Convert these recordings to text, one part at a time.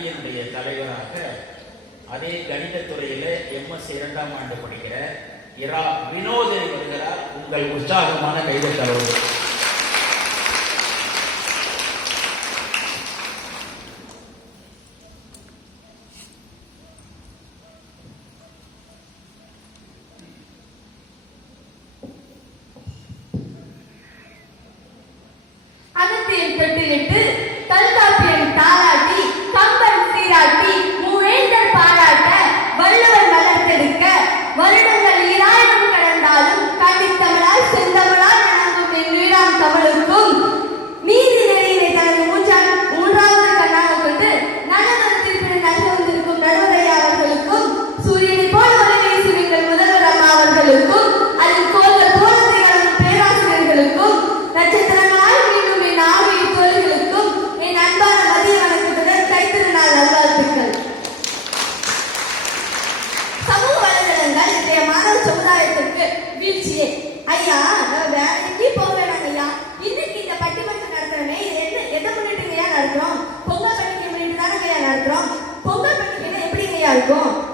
அணியினுடைய தலைவராக அதே கணிதத்துறையில எம்எஸ் 2ஆம் ஆண்டு படிக்கிற இரா வினோதனை வருகிறார். உங்கள் உற்சாகமான கைதட்டளவு.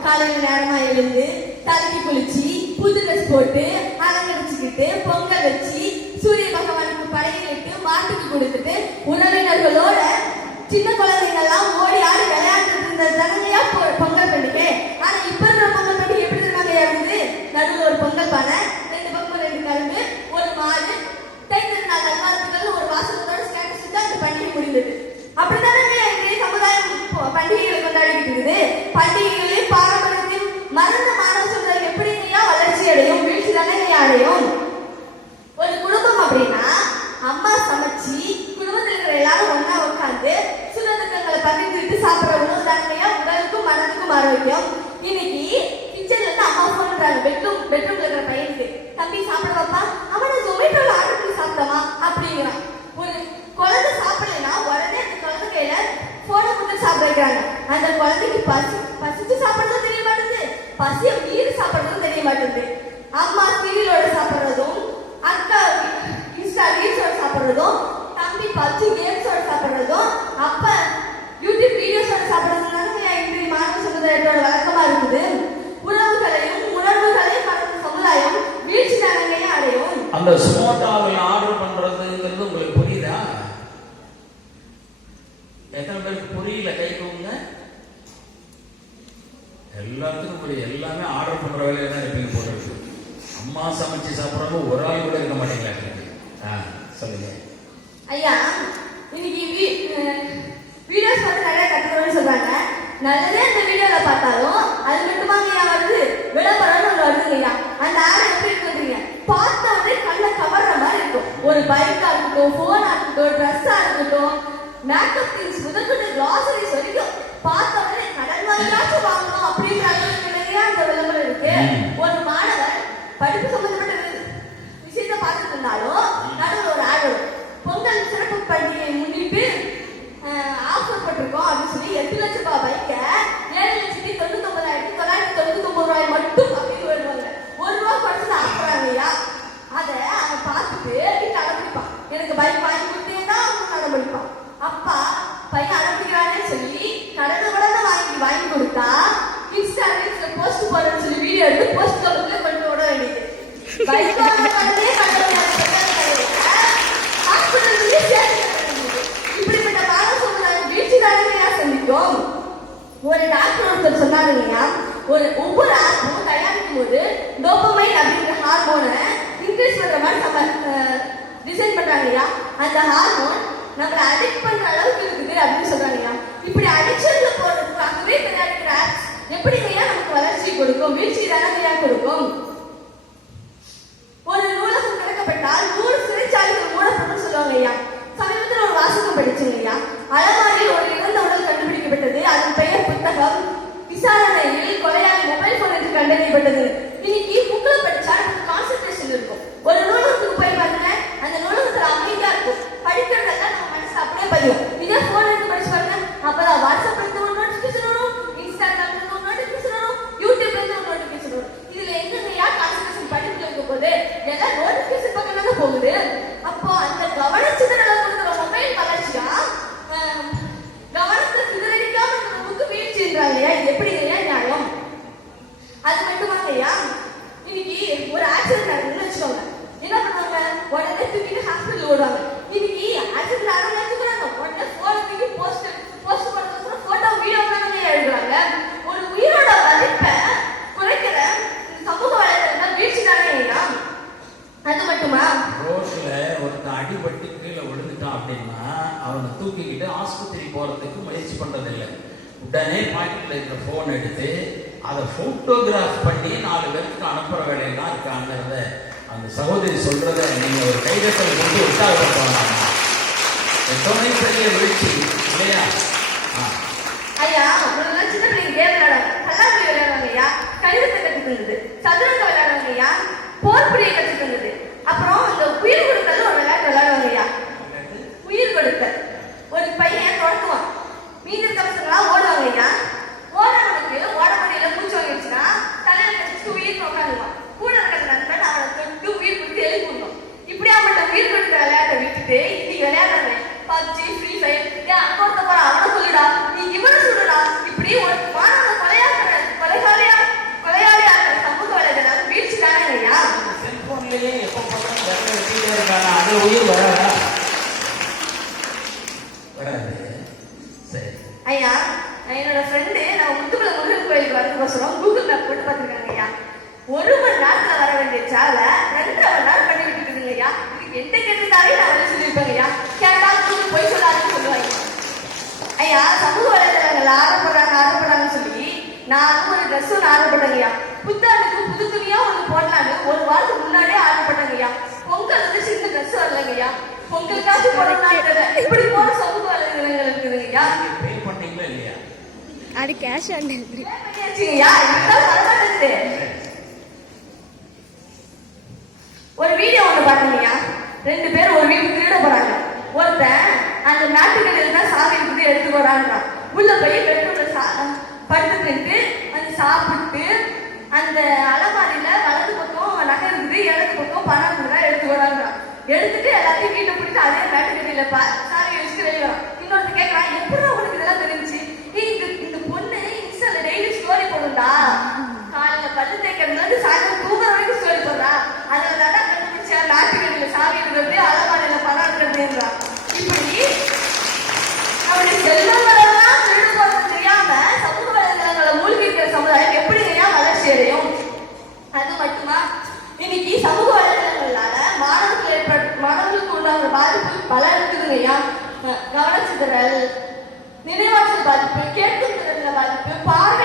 காலையில நேரமா எழுந்து தலைக்கு குளிச்சு புது ட்ரெஸ் போட்டு அலங்கரிச்சுக்கிட்டு பொங்கல் வச்சு சூரிய பகவானுக்கு படையிட்டு மாட்டுக்கு கொடுத்துட்டு உறவினர்களோட சின்ன குழந்தைங்கள்லாம் ஓடி ஆடி விளையாண்டுட்டு இருந்த தனங்கையா பொங்கல் பண்டிகை. ஆனா இப்ப இருக்கிற பொங்கல் பண்டிகை எப்படி இருந்தாங்க இருக்குது? நடுவில் ஒரு பொங்கல் பானை, 2 பக்கம் 2 கரும்பு, ஒரு மாடு, தைத்திருநாள் நல்வாழ்த்துக்கள், ஒரு வாசகத்தோட ஸ்டேட்டஸ் தான் இந்த பண்டிகை முடிந்தது. அப்படித்தானே இன்றைய சமுதாயம் பண்டிகைகளை கொண்டாடிட்டு இருக்குது. பண்டிகைகளில் பாரம்பரியத்தையும் மறந்த மாணவ சமுதாயம் எப்படிங்கய்யா வளர்ச்சி அடையும், வீழ்ச்சி தானே அடையும்? ஒரு குடும்பம் அப்படின்னா அம்மா சமைச்சு குடும்பத்தில் இருக்கிற எல்லாரும் ஒன்னா உட்காந்து சுதந்திரங்களை பகிர்ந்துட்டு சாப்பிடுற உணவு தானேயா உடலுக்கும் மனதுக்கும் ஆரோக்கியம். இன்னைக்கு கிச்சன்ல இருந்து அம்மா போன்றாங்க பெட்ரூம்ல இருக்கிற பையனுக்கு, தம்பி சாப்பிட வைப்பா, அவனை ஜொமேட்டோல ஆர்டர் பண்ணி சாப்பிடமா அப்படிங்கிறான். ஒரு குழந்தை சாப்பிடலைன்னா உடனே அந்த குழந்தை கையில போனை கொடுத்து சாப்பிட வைக்கிறாங்க. அந்த குழந்தைக்கு பசிச்சு சாப்பிடுறதும் தெரிய மாட்டேங்குது, பசிய மீறி சாப்பிடுறதும் தெரிய மாட்டேங்குது. அம்மா சீரியலோட சாப்பிடுறதும், அக்கா இன்ஸ்டா ரீல்ஸோட சாப்பிடுறதும், தம்பி பப்ஜி கேம்ஸோட சாப்பிடுறதும், அப்ப யூடியூப் வீடியோஸோட சாப்பிடுறதும் இன்றைய மாணவ சமுதாயத்தோட வழக்கமா இருக்குது. உணவுகளையும் உணர்வுகளையும் மறந்த சமுதாயம் வீழ்ச்சி தானங்கையே அடையும். அந்த ஸ்மோட்டாவில் ஆர்டர் பண்றதுங்கிறது உங்களுக்கு புரியுதா? எத்தனை பேருக்கு புரியல? கை தூங்க. எல்லாத்துக்கும் புரியுது. எல்லாமே ஆர்டர் பண்ற வேலையை தான் இருப்பீங்க போட்டு. அம்மா சமைச்சு சாப்பிடறவங்க ஒரு ஆள் கூட இருக்க மாட்டீங்களா? சொல்லுங்க ஐயா. இன்னைக்கு வீடியோஸ் பார்த்து நிறைய கத்துக்கணும்னு சொல்றாங்க. நல்லதே இந்த வீடியோல பார்த்தாலும் அது மட்டுமாங்க ஐயா வருது, விளம்பரம்னு ஒன்று வருதுங்க ஐயா. அந்த ஆடை எப்படி இருக்குன்றீங்க, பார்த்த உடனே கண்ணை கவர்ற மாதிரி இருக்கும். ஒரு பைக்கா இருக்கட்டும், போனா இருக்கட்டும், ட்ரெஸ்ஸா இருக்கட்டும், மேக்கப் திங்ஸ் முதற்கொண்டு கிளாசரிஸ் வரைக்கும் பார்த்த உடனே கடன் வாங்கியாச்சும் வாங்கணும் அப்படின்ற அளவுக்கு அந்த விளம்பரம் இருக்கு. ஒரு மாணவர் படிப்பு சம்பந்தப்பட்ட விஷயத்தை பார்த்துட்டு இருந்தாலும் நடுவில் ஒரு ஆட் வரும், பொங்கல் சிறப்பு பண்டிகையை முன்னிட்டு ஆஃபர் போட்டிருக்கோம் அப்படின்னு சொல்லி 8 லட்சம் ரூபாய் பைக்க 7,99,999 ரூபாய் மட்டும் அப்படின்னு வருவாங்க. ₹1 குறைச்சது ஆஃபராங்க ஐயா. அதை அவன் பார்த்துட்டு வீட்டு அடம்பிடிப்பான், எனக்கு பைக் வாங்கி கொடுத்தேன்னா அவன் அடம்பிடிப்பான். அப்பா பையன் அனுப்பிக்கிறானே சொல்லி கடனை உடனே வாங்கி கொடுத்தா இன்ஸ்டா ரீல்ஸ்ல போஸ்ட் போடுறேன்னு சொல்லி வீடியோ எடுத்து போஸ்ட் கவர்ல கொண்டு விட வேண்டியது. பைக் வாங்க கடனே இப்படிப்பட்ட மாணவ சமுதாயம் வீழ்ச்சி தானே சந்திக்கும். ஒரு டாக்டர் ஒருத்தர் சொன்னாங்க இல்லையா, ஒவ்வொரு ஆர்வமும் தயாரிக்கும் போது டோபமைன் அப்படிங்கிற ஹார்மோனை இன்க்ரீஸ் பண்ற மாதிரி நம்ம டிசைன் பண்றாங்க இல்லையா. அந்த ஹார்மோன் நம்மளை அடிக்ட் பண்ற அளவுக்கு இருக்குது அப்படின்னு சொல்றாங்க. இப்படி அடிக்ஷன்ல போறதுக்காகவே தயாரிக்கிற ஆப்ஸ் எப்படிங்கய்யா நமக்கு வளர்ச்சி கொடுக்கும், வீழ்ச்சி தானே கொடுக்கும்? ஒரு நூலகம் திறக்கப்பட்டால் 100 சிறைச்சாலைகள் மூடப்படும் சொல்லுவாங்க ஐயா. சமீபத்தில் ஒரு வாசகம் படிச்சுங்க ஐயா. அலமாரியில் ஒரு இறந்த உடல் கண்டுபிடிக்கப்பட்டது, அதன் பெயர் புத்தகம். விசாரணையில் கொலையாளி மொபைல் போன் என்று கண்டறியப்பட்டது. இன்னைக்கு புக்ல படிச்சா நமக்கு கான்சென்ட்ரேஷன் இருக்கும். ஒரு நூலகத்துக்கு போய் பாருங்க, அந்த நூலகத்துல அமைதியா இருக்கும், படிக்கிறதெல்லாம் நம்ம மனசு அப்படியே பையும். இதே போன் எடுத்து படிச்சு பாருங்க, அப்பதான் வாட்ஸ்அப்ல இருந்து ஒரு நோட்டிபிகேஷன் வரும், இன்ஸ்டாகிராம்ல இருந்து ஒரு நோட்டிபிகேஷன் வரும், யூடியூப்ல இருந்து ஒரு நோட்டிபிகேஷன் வரும். இதுல எங்கயா கான்சென்ட்ரேஷன் படிப்புல இருக்க போது எல்லாம் நோட்டிபிகேஷன் பக்கம் தான் போகுது. அப்போ அந்த கவனச்சிதறல கொடுக்குற மொபைல் வளர்ச்சியா கவனத்தை சிதறடிக்காம இருக்கிற போறதுக்கு முயற்சி பண்றதில்லை. உடனே பாக்கெட்ல இருக்கிற போன் எடுத்து அதை போட்டோகிராஃப் பண்ணி 4 பேருக்கு அனுப்புற வேலையெல்லாம் இருக்காங்கிறத அந்த சகோதரி சொல்றத நீங்க ஒரு கைதட்டல் கொண்டு உற்சாகப்படுத்தலாம். எத்தனை பெரிய வீழ்ச்சி இல்லையா? ஐயா ஒரு நாள் சின்ன பிள்ளைங்க கேம் விளையாடுவாங்க, கல்லாக்குழி விளையாடுவாங்க ஐயா, கழுத்தை கற்றுக்கிறது, சதுரங்க விளையாடுவாங்க ஐயா, போர் புரிய கற்றுக்கிறது. அப்புறம் இந்த உயிர் கொடுக்கல் ஒரு விளையாட்டு விளையாடுவாங்க ஐயா. உயிர் கொடுக்கல் ஒரு பையன் தொடக்குவான், மீதி இருக்க பசங்களாம் ஓடுவாங்க ஐயா. ஓடுறவனுக்கு ஓட முடியல மூச்சு வாங்கிடுச்சுன்னா தலையில கழிச்சு உயிர் உட்காந்துவான். கூட இருக்கிற நண்பன் அவனை தொட்டு உயிர் கொடுத்து எழுதி கொடுக்கும். இப்படியாப்பட்ட உயிர் கொடுக்கிற விளையாட்டை விட்டுட்டு இன்னைக்கு விளையாடுறாங்க பப்ஜி, ஃப்ரீ ஃபயர். அங்க ஒருத்த போற அவனை சொல்லுடா, நீ இவனை சொல்லுடா. இப்படி ஒரு மாணவ கொலையாளியா இருக்கிற சமூக வலைதளம் வீழ்ச்சி தானே ஐயா. செல்போன்லயே எப்ப பார்த்தாலும் விரல வெட்டிட்டே இருக்காங்க. அது உயிர் வராதா? வராது. சரி ஐயா, என்னோட ஃப்ரெண்டு நம்ம முத்துக்குள முருகன் கோயிலுக்கு வரதுக்கோசரம் கூகுள் மேப் போட்டு பார்த்துருக்காங்க ஐயா. 1 மணி நேரத்துல வர வேண்டிய சாலை 2.5 மணி நேரம் பண்ணி விட்டுருக்குதுங்க ஐயா. இதுக்கு எந்த கேட்டுட்டாலே நான் வந்து சொல்லியிருப்பேங்க ஐயா. கேட்டா கூகுள் போய் சொல்லாதுன்னு சொல்லுவாங்க ஐயா. சமூக வலைதளங்கள் ஆர்டர் சொல்லி நானும் ஒரு ட்ரெஸ் ஒன்று ஆர்டர் பண்ணேங்க ஐயா. புத்தாண்டுக்கு புது துணியா ஒன்று போடலான்னு 1 வாரத்துக்கு முன்னாடியே ஆர்டர் பண்ணேங்க ஐயா. பொங்கல் வந்து சின்ன ட்ரெஸ் வரலங்க ஐயா. பொங்கலுக்காச்சு போடலான்னு இப்படி போற சமூக வலைதளங்கள் இருக்குதுங்க ஐயா. பே பண்ணீங்களா இல்லையா? அது கேஷ் ஆன் ஐயா. இதுதான் வரமாட்டேங்குது. ஒரு வீடியோ ஒன்று பார்த்தீங்கய்யா. 2 பேர் ஒரு வீட்டுக்கு திருட போறாங்க. ஒருத்தன் அந்த நாட்டுக்கடையில் தான் சாமி இருக்குது எடுத்து போறான்றான். உள்ள போய் பெட்ரோல படுத்துக்கிட்டு வந்து சாப்பிட்டு அந்த அலமாரியில வலது பக்கம் நகை இருக்குது, இடது பக்கம் பணம் இருக்குதா எடுத்து போறான்றான். எடுத்துட்டு எல்லாத்தையும் வீட்டை பிடிச்சி அதே நாட்டுக்கடையில சாமி வச்சுட்டு வெளியே வரான். இன்னொருத்த கேட்கறான், எப்படி உனக்கு இதெல்லாம் தெரிஞ்சு? இந்த பொண்ணு இன்ஸ்டால டெய்லி ஸ்டோரி போடுண்டா, காலையில பல்லு தேய்க்கிறதுல இருந்து சாயந்தரம் தூங்குற வரைக்கும் ஸ்டோரி போடுறா. அதில் தான் கண்டுபிடிச்சா நாட்டுக்கடையில சாமி இருக்கிறது, அலமாரியில பணம் இருக்கிறதுன்றான். இப்படி நம்முடைய செல்வங்களெல்லாம் திருடு போறது தெரியாம சமூக வலைதளங்களை மூழ்கி இருக்கிற சமுதாயம் எப்படி வளர்ச்சி அடையும்? அது மட்டுமா, இன்னைக்கு சமூக வலைதளங்களால மாணவர்களுக்கு உள்ள பாதிப்பு பல இருக்குதுங்க ஐயா. கவனச்சிதறல், நினைவாற்றல் பாதிப்பு, கேட்கும் திறன்ல பாதிப்பு, பார்வை